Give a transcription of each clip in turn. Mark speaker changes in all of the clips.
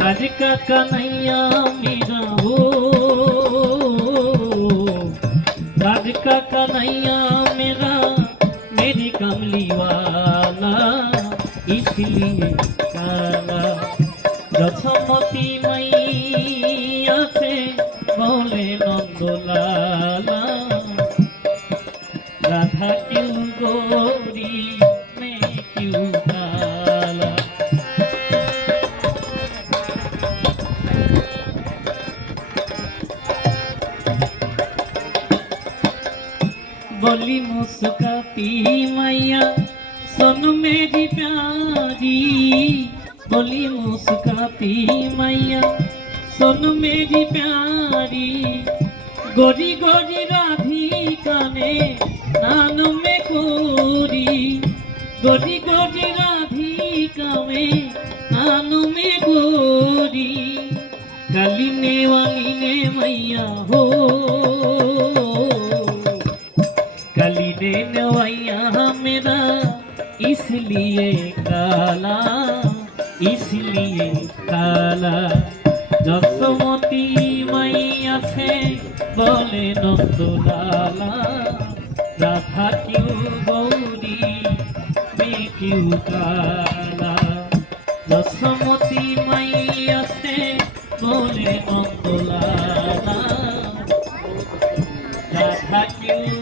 Speaker 1: लड़का कन्हैया मीरा हो लड़का कन्हैया मेरा मेरी कमली वाला इसलिए काला दशमती मैया से बोले नंदोला राधा बोली मुस्काती मैया सुन मेरी प्यारी बोली मुस्काती मैया सुन मेरी प्यारी गोरी गोरी राधिका ने नान में गोरी गोरी गोरी राधिका में नान में गोरी गली ने वाली ने मैया हो मेरा इसलिए काला इसलिए काला যশমতী মাইয়া সে বলে নন্দলালা রাধা কিউ গৌরী মে কিউ কালা যশমতী মাইয়া সে বলে নন্দলালা রাধা কিউ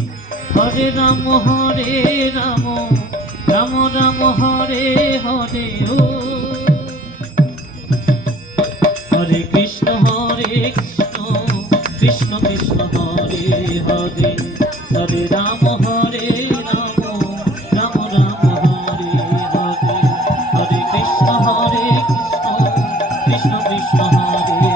Speaker 1: রাম হরে রাম রাম রাম হরে হরে ও হরে কৃষ্ণ হরে কৃষ্ণ কৃষ্ণ কৃষ্ণ হরে হরে হরে রাম হরে রাম রাম রাম হরে হরে হরে কৃষ্ণ হরে কৃষ্ণ কৃষ্ণ কৃষ্ণ হরে